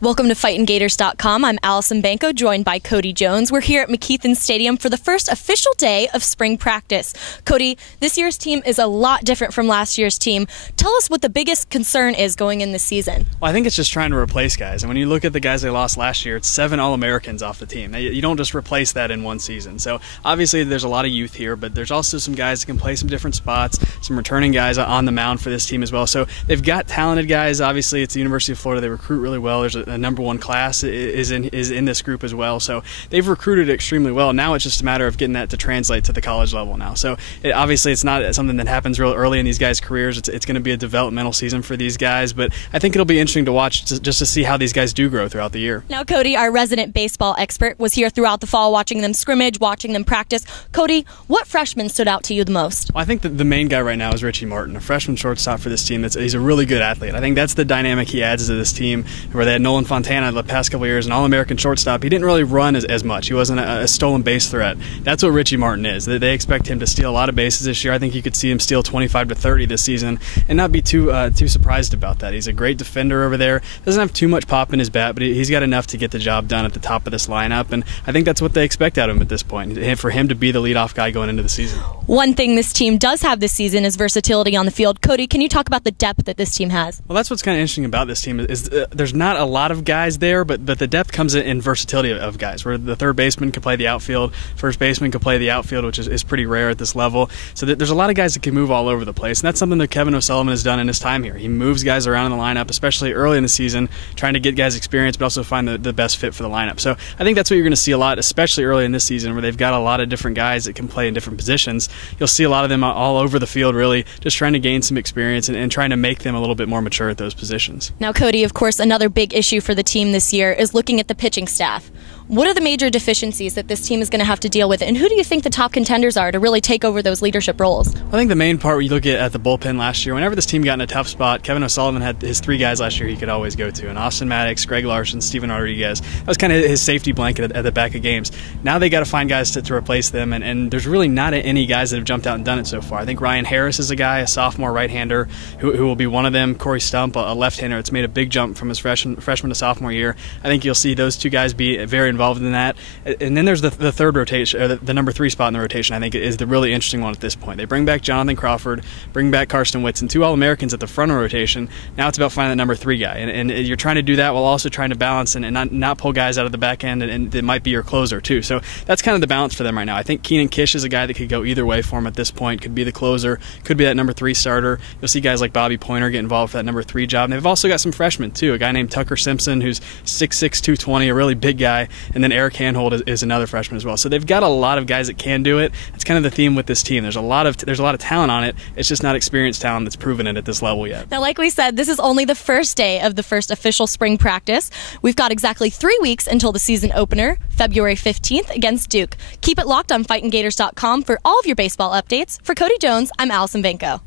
Welcome to FightinGators.com. I'm Allison Banko, joined by Cody Jones. We're here at McKeithen Stadium for the first official day of spring practice. Cody, this year's team is a lot different from last year's team. Tell us what the biggest concern is going in this season. Well, I think it's just trying to replace guys. And when you look at the guys they lost last year, it's 7 All-Americans off the team. Now, you don't just replace that in one season. So obviously there's a lot of youth here, but there's also some guys that can play some different spots, some returning guys on the mound for this team as well. So they've got talented guys. Obviously it's the University of Florida. They recruit really well. There's a number one class is in this group as well. So they've recruited extremely well. Now it's just a matter of getting that to translate to the college level now. So obviously it's not something that happens real early in these guys' careers. It's going to be a developmental season for these guys, but I think it'll be interesting to watch just to see how these guys do grow throughout the year. Now, Cody, our resident baseball expert, was here throughout the fall watching them scrimmage, watching them practice. Cody, what freshman stood out to you the most? Well, I think the main guy right now is Richie Martin, a freshman shortstop for this team. He's a really good athlete. I think that's the dynamic he adds to this team, where they had Nolan Fontana the past couple of years, an All-American shortstop. He didn't really run as much. He wasn't a stolen base threat. That's what Richie Martin is. They expect him to steal a lot of bases this year. I think you could see him steal 25 to 30 this season and not be too surprised about that. He's a great defender over there. Doesn't have too much pop in his bat, but he's got enough to get the job done at the top of this lineup, and I think that's what they expect out of him at this point, for him to be the leadoff guy going into the season. One thing this team does have this season is versatility on the field. Cody, can you talk about the depth that this team has? Well, that's what's kind of interesting about this team is there's not a lot of guys there, but the depth comes in versatility of guys, where the third baseman can play the outfield, first baseman can play the outfield, which is pretty rare at this level. So there's a lot of guys that can move all over the place, and that's something that Kevin O'Sullivan has done in his time here. He moves guys around in the lineup, especially early in the season, trying to get guys experience, but also find the best fit for the lineup. So I think that's what you're going to see a lot, especially early in this season, where they've got a lot of different guys that can play in different positions. You'll see a lot of them all over the field, really, just trying to gain some experience and trying to make them a little bit more mature at those positions. Now, Cody, of course, another big issue for the team this year is looking at the pitching staff. What are the major deficiencies that this team is going to have to deal with, and who do you think the top contenders are to really take over those leadership roles? I think the main part, when you look at the bullpen last year, whenever this team got in a tough spot, Kevin O'Sullivan had his 3 guys last year he could always go to, and Austin Maddox, Greg Larson, Steven Rodriguez. That was kind of his safety blanket at the back of games. Now they got to find guys to replace them, and there's really not any guys that have jumped out and done it so far. I think Ryan Harris is a guy, a sophomore right-hander, who will be one of them. Corey Stump, a left-hander, that's made a big jump from his freshman to sophomore year. I think you'll see those 2 guys be very involved in that. And then there's the third rotation, or the number 3 spot in the rotation, I think is the really interesting one at this point. They bring back Jonathan Crawford, bring back Karsten Whitson, 2 All-Americans at the front of the rotation. Now it's about finding that number 3 guy. And you're trying to do that while also trying to balance and not pull guys out of the back end, and it might be your closer too. So that's kind of the balance for them right now. I think Keenan Kish is a guy that could go either way for him at this point. Could be the closer, could be that number 3 starter. You'll see guys like Bobby Pointer get involved for that number 3 job. And they've also got some freshmen too. A guy named Tucker Simpson, who's 6'6", 220, a really big guy. And then Eric Handhold is another freshman as well. So they've got a lot of guys that can do it. It's kind of the theme with this team. There's a lot of talent on it. It's just not experienced talent that's proven it at this level yet. Now, like we said, this is only the first day of the first official spring practice. We've got exactly 3 weeks until the season opener, February 15th against Duke. Keep it locked on FightinGators.com for all of your baseball updates. For Cody Jones, I'm Allison Banko.